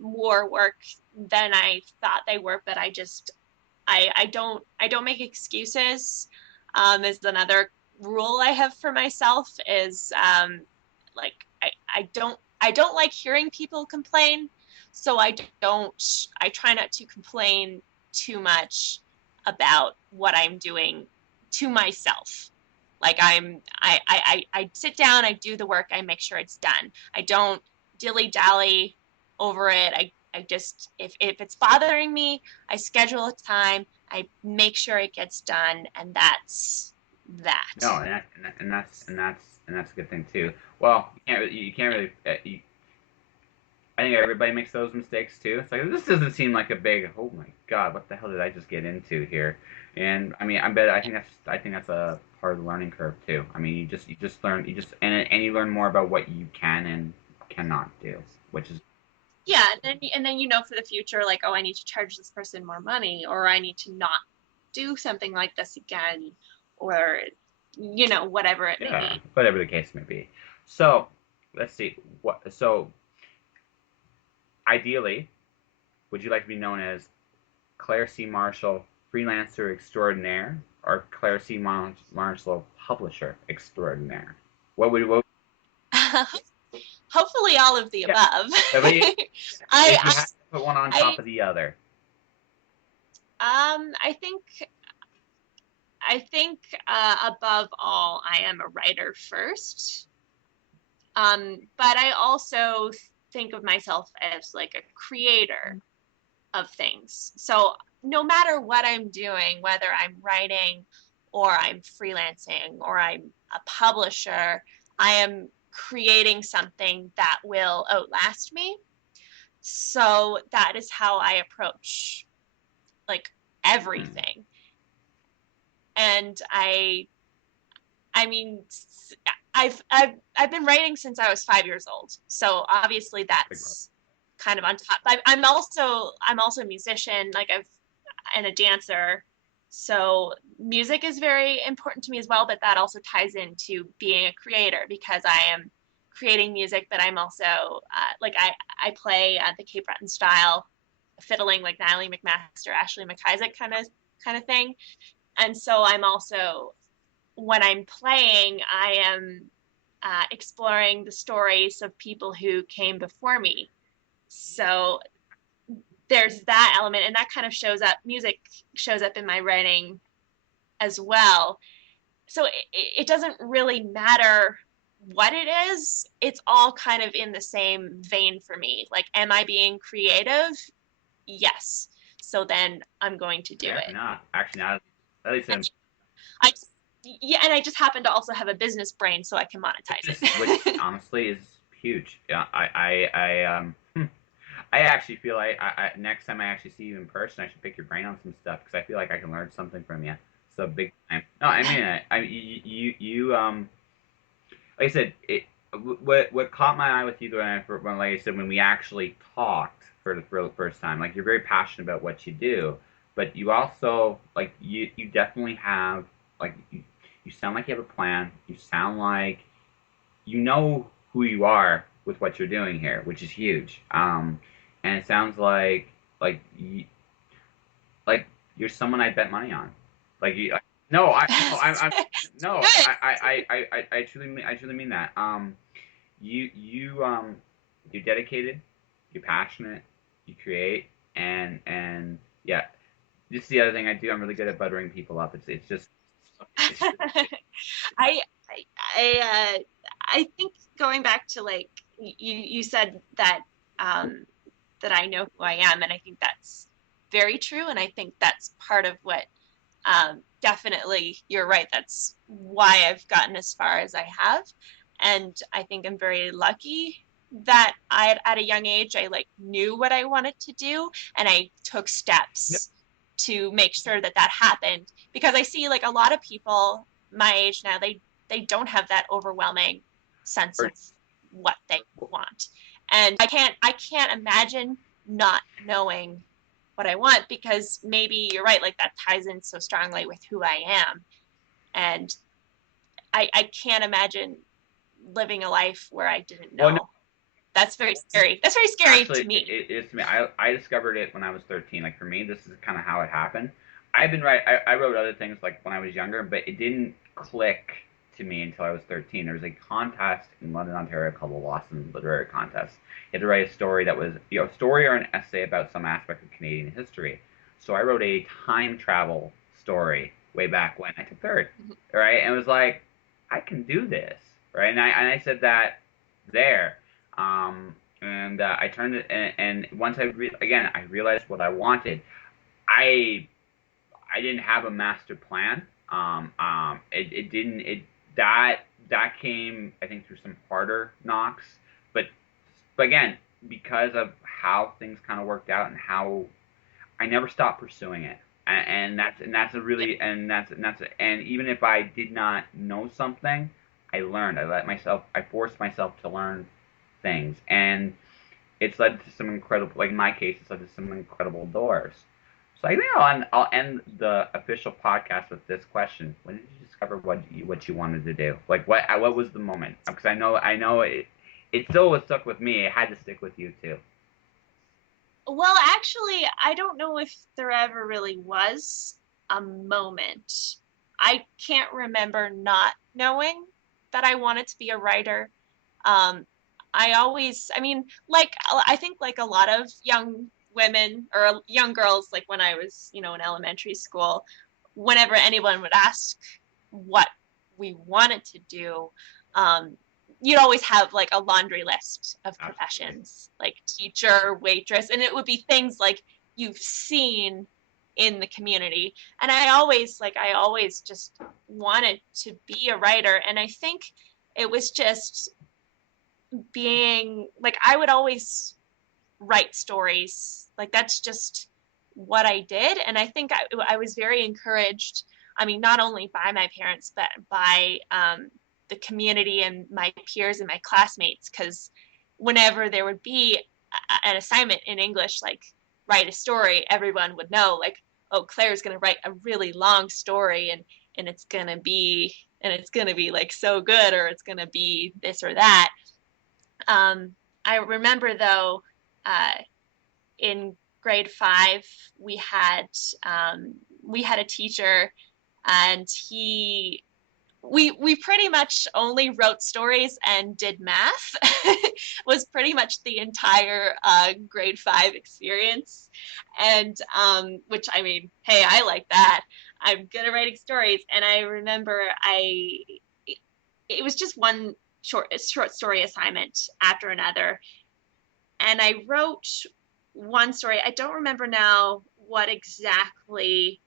more work than I thought they were, but I don't make excuses. Is another rule I have for myself is like I don't like hearing people complain, so don't I try not to complain too much about what I'm doing to myself. Like I sit down, I do the work, I make sure it's done. I don't dilly dally over it. I just if it's bothering me, I schedule a time, I make sure it gets done, and that's that. no, and that's a good thing too. Well, you can't really I think everybody makes those mistakes too. It's like this doesn't seem like a big. Oh my god, what the hell did I just get into here? And I mean, I think that's a part of the learning curve too. I mean, you just learn and you learn more about what you can and cannot do, which is Yeah, and then you know for the future, like, oh, I need to charge this person more money, or I need to not do something like this again, or whatever it may yeah, be. whatever the case may be. So let's see what. So ideally, would you like to be known as Clare C. Marshall, freelancer extraordinaire, or Clare C. Marshall, publisher extraordinaire? What Hopefully, all of the yeah. above. If you I, had to put one on top I, of the other, I think above all, I am a writer first. But I also think of myself as like a creator of things. So no matter what I'm doing, whether I'm writing or I'm freelancing or I'm a publisher, I am creating something that will outlast me. So that is how I approach like Hmm. everything. And I mean, I've been writing since I was 5 years old. So obviously Big part. that's kind of on top. I'm also a musician, like I've and a dancer. So music is very important to me as well, but that also ties into being a creator because I am creating music, but I'm also like I play the Cape Breton style, fiddling like Natalie McMaster, Ashley McIsaac kind of thing. And so I'm also when I'm playing, I am exploring the stories of people who came before me. So there's that element, and that kind of shows up. Music shows up in my writing as well. So it doesn't really matter what it is. It's all kind of in the same vein for me. Like, am I being creative? Yes. So then I'm going to do Yeah, it. no, actually, not at least And I yeah, and I just happen to also have a business brain, so I can monetize which it. honestly is huge. Yeah, I actually feel like next time I actually see you in person, I should pick your brain on some stuff because I feel like I can learn something from you. So big time. No, I mean it. Like I said, what caught my eye with you when like I said when we actually talked for the first time, like you're very passionate about what you do, but you also like you definitely have like you sound like you have a plan. You sound like you know who you are with what you're doing here, which is huge. And it sounds like you're someone I bet money on. Like you, no, I'm no, Good. I truly mean that. You're dedicated, you're passionate, you create, and yeah, this is the other thing I do. I'm really good at buttering people up. It's just I I think going back to like you said that um, that I know who I am, and I think that's very true, and I think that's part of what definitely you're right. That's why I've gotten as far as I have, and I think I'm very lucky that I at a young age I like knew what I wanted to do, and I took steps to make sure that that happened because I see like a lot of people my age now they don't have that overwhelming sense of what they want. And I can't imagine not knowing what I want because maybe you're right, like that ties in so strongly with who I am. And I can't imagine living a life where I didn't well, no, know. That's very scary. That's very scary actually, to me. it's me. I discovered it when I was 13. Like for me, this is kind of how it happened. I wrote other things like when I was younger, but it didn't click to me until I was 13. There was a contest in London, Ontario called the Lawson Literary Contest. You had to write a story that was, a story or an essay about some aspect of Canadian history. So I wrote a time travel story way back when I took third, right? And it was like, I can do this, right? And I said that there. And I turned it, and once again, I realized what I wanted. I I didn't have a master plan. It didn't it that that came I think through some harder knocks, but again because of how things kind of worked out and how I never stopped pursuing it, and that's a Yeah. really and even if I did not know something, I learned. I forced myself to learn things, and it's led to some incredible, like in my case, it's led to some incredible doors. So I think I'll end the official podcast with this question: when did you discover what you wanted to do? Like what was the moment? Because I know it still was stuck with me. It had to stick with you too. Well, actually, I don't know if there ever really was a moment. I can't remember not knowing that I wanted to be a writer. Um, I mean, like, I think like a lot of young women or young girls, like when I was, in elementary school, whenever anyone would ask what we wanted to do, um, you'd always have like a laundry list of Absolutely. professions, like teacher, waitress, and it would be things like you've seen in the community. And I always just wanted to be a writer. And I think it was just being like, I would always write stories. Like that's just what I did. And I think I was very encouraged. I mean, not only by my parents, but by the community and my peers and my classmates. Because whenever there would be an assignment in English, like write a story, everyone would know, like, oh, Claire's going to write a really long story, and it's going to be like so good, or it's going to be this or that. I remember though, uh, in grade 5, we had we had a teacher, and we pretty much only wrote stories and did math. Was pretty much the entire grade 5 experience, and which, I mean, hey, I like that. I'm good at writing stories, and I remember it was just one short story assignment after another, and I wrote one story. I don't remember now what exactly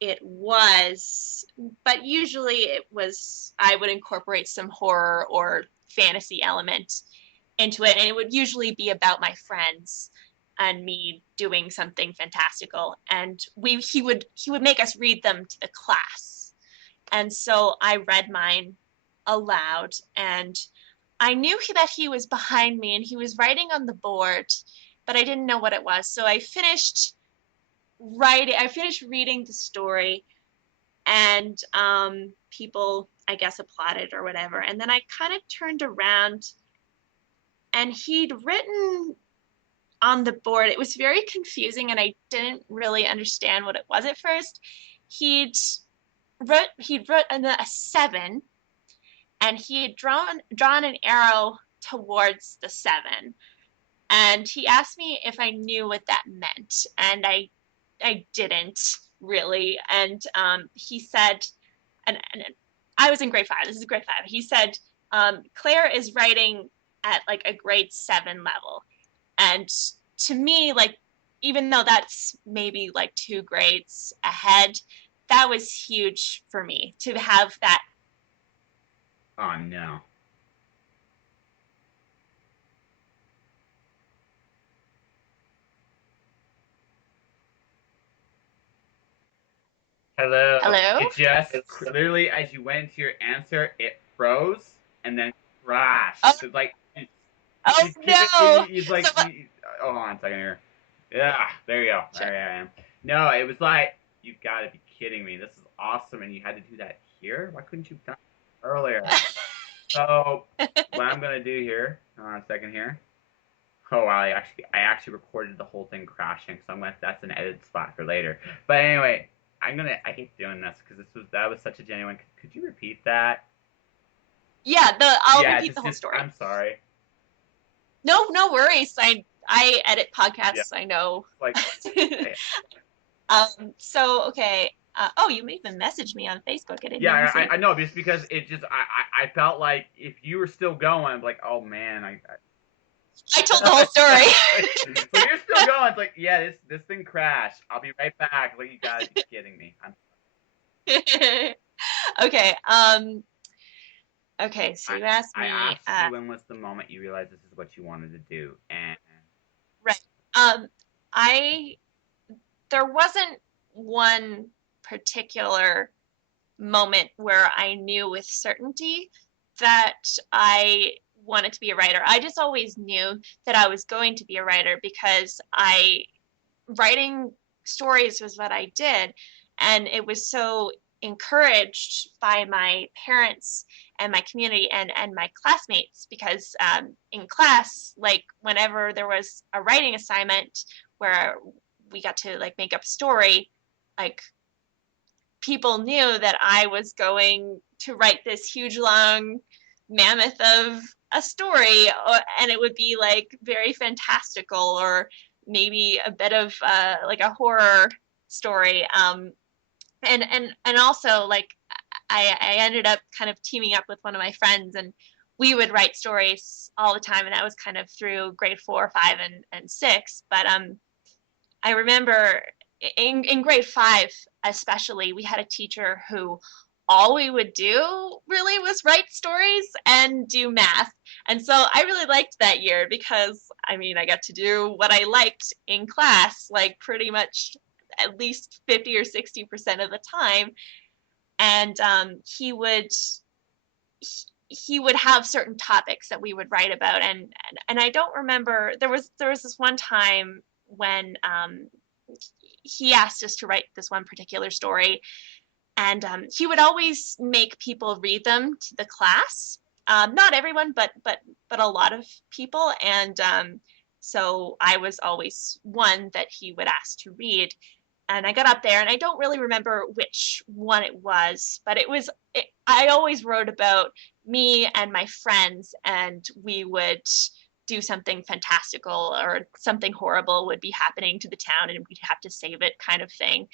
it was, but usually it was, I would incorporate some horror or fantasy element into it, and it would usually be about my friends and me doing something fantastical, and he would make us read them to the class. And so I read mine aloud, and I knew that he was behind me and he was writing on the board, but I didn't know what it was. So I finished reading the story, and people, I guess, applauded or whatever. And then I kind of turned around, and he'd written on the board. It was very confusing, and I didn't really understand what it was at first. He'd he'd wrote a 7, and he had drawn an arrow towards the 7, and he asked me if I knew what that meant, and I didn't really. And he said, and I was in grade 5. This is grade 5. He said, Claire is writing at like a grade 7 level, and to me, like, even though that's maybe like 2 grades ahead, that was huge for me to have that. Oh no. Hello. Hello. It just literally, as you went into your answer, it froze and then Oh, crashed. So like oh you couldn't. no. He's So like, hold on a second here. Yeah, there you go. sure. There I am. No, it was like, you gotta be kidding me. This is awesome, and you had to do that here. Why couldn't you have done it earlier? So what I'm gonna do here? Hold on a second here. Oh wow, I actually recorded the whole thing crashing, so that's an edit spot for later. But anyway, I hate doing this because that was such a genuine. Could you repeat that? Yeah, I'll Yeah, repeat the whole just story. I'm sorry. No, no worries. I edit Yeah, podcasts. I know. like I, So okay. Oh, you even messaged me on Facebook. I didn't even yeah, see. I know just because it just I felt like if you were still going, I'm like, oh man, I told the whole story. but you're still going. It's like, yeah, this thing crashed. I'll be right back. Like, you gotta be kidding me. Okay. Okay. So I you asked I me. asked you when was the moment you realized this is what you wanted to do, and Right. Um. I There wasn't one particular moment where I knew with certainty that I wanted to be a writer. I just always knew that I was going to be a writer because I writing stories was what I did, and it was so encouraged by my parents and my community and my classmates, because in class, like whenever there was a writing assignment where we got to like make up a story, like people knew that I was going to write this huge long mammoth of a story, and it would be like very fantastical, or maybe a bit of like a horror story. And also, like, I ended up kind of teaming up with one of my friends, and we would write stories all the time, and that was kind of through grade 4, 5, and 6. But I remember in grade 5, especially, we had a teacher who all we would do really was write stories and do math. And so I really liked that year because I mean, I got to do what I liked in class, like pretty much at least 50 or 60% of the time. And he would have certain topics that we would write about, and I don't remember, there was this one time when he asked us to write this one particular story, and he would always make people read them to the class. Not everyone, but a lot of people, and so I was always one that he would ask to read. And I got up there, and I don't really remember which one it was, but I always wrote about me and my friends, and we would do something fantastical or something horrible would be happening to the town, and we'd have to save it, kind of thing.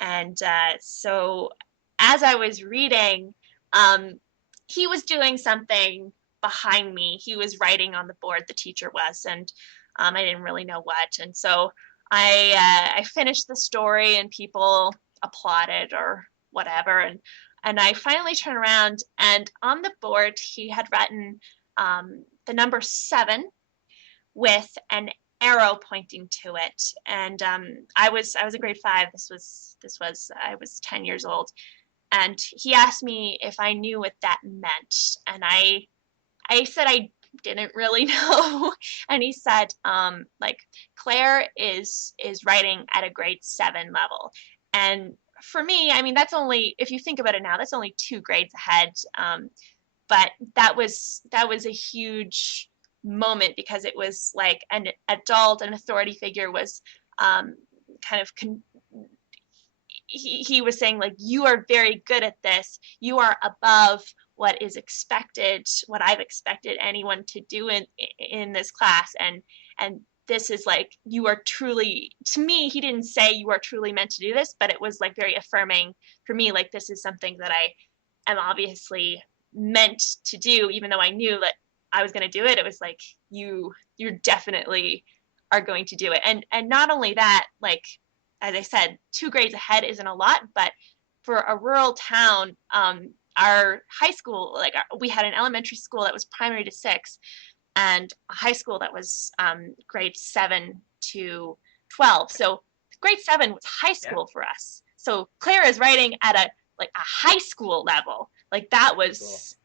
And so as I was reading, he was doing something behind me. He was writing on the board, the teacher was, and I didn't really know what. And so I finished the story, and people applauded or whatever. And I finally turned around, and on the board he had written the number 7 with an arrow pointing to it. And I was in grade 5. This was I was 10 years old, and he asked me if I knew what that meant, and I said I didn't really know. And he said, like, Claire is writing at a grade 7 level. And for me, I mean, that's only, if you think about it now, that's only 2 grades ahead. But that was a huge moment, because it was like an adult, an authority figure was kind of he was saying, like, you are very good at this, you are above what is expected, what I've expected anyone to do in this class, and this is like, you are truly, to me, he didn't say you are truly meant to do this, but it was like very affirming for me, like, this is something that I am obviously meant to do, even though I knew that I was going to do it. It was like, you definitely are going to do it. And not only that, like, as I said, 2 grades ahead isn't a lot, but for a rural town, our high school, like, we had an elementary school that was primary to 6, and a high school that was grade 7 to 12. So grade 7 was high school for us. So Claire is writing at a high school level. Like, that was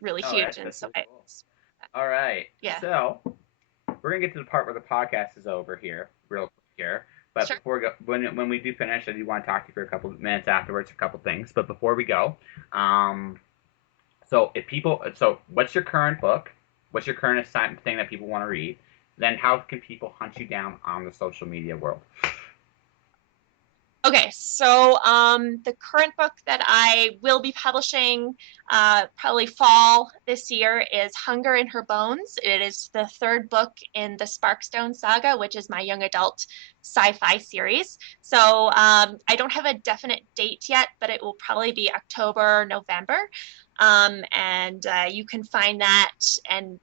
really huge. And so cool. All right. Yeah. So we're gonna get to the part where the podcast is over here, real quick here. But sure. Before we go, when we do finish, I do want to talk to you for a couple of minutes afterwards, a couple things. But before we go, so what's your current book? What's your current assignment thing that people want to read? Then how can people hunt you down on the social media world? Okay, so the current book that I will be publishing probably fall this year is Hunger in Her Bones. It is the 3rd book in the Sparkstone saga, which is my young adult sci-fi series. So I don't have a definite date yet, but it will probably be October, November. And you can find that and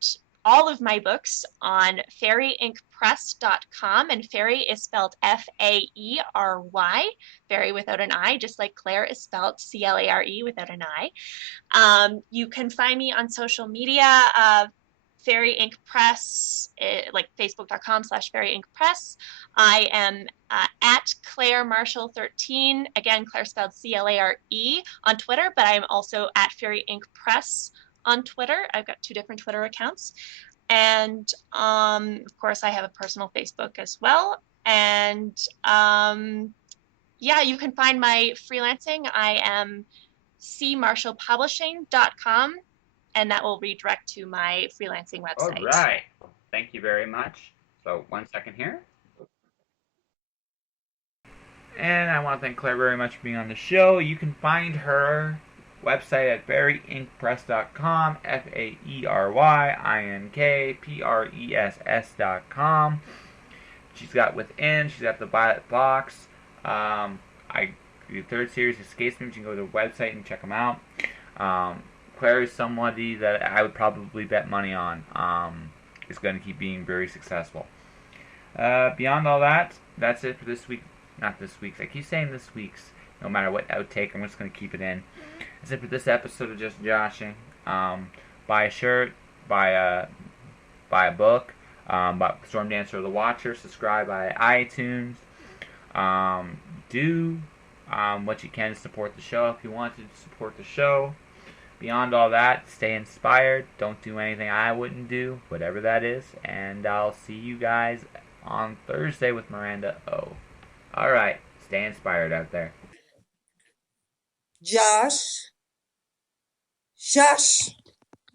all of my books on fairyinkpress.com, and fairy is spelled Faery, fairy without an I, just like Claire is spelled Clare without an I. You can find me on social media, Fairy Ink Press, like facebook.com/Fairy Ink Press. I am at Clare Marshall 13. Again, Claire spelled Clare on Twitter, but I am also at Fairy Ink Press on Twitter. I've got 2 different Twitter accounts. And of course, I have a personal Facebook as well. And yeah, you can find my freelancing. I am cmarshallpublishing.com, and that will redirect to my freelancing website. All right. Thank you very much. So 1 second here. And I want to thank Claire very much for being on the show. You can find her website at fairyinkpress.com, FAERYINKPRESS.com. She's got Within, she's got the Violet Box. The 3rd series escapes me. You can go to the website and check them out. Claire is somebody that I would probably bet money on. Is going to keep being very successful. Beyond all that, that's it for this week. Not this week's. I keep saying this week's. No matter what outtake, I'm just gonna keep it in. That's it for this episode of Just Joshing. Buy a shirt, buy a book, buy Storm Dancer of the Watcher. Subscribe by iTunes. Do what you can to support the show if you want to support the show. Beyond all that, stay inspired. Don't do anything I wouldn't do, whatever that is. And I'll see you guys on Thursday with Miranda O. Alright, stay inspired out there. Josh, shush.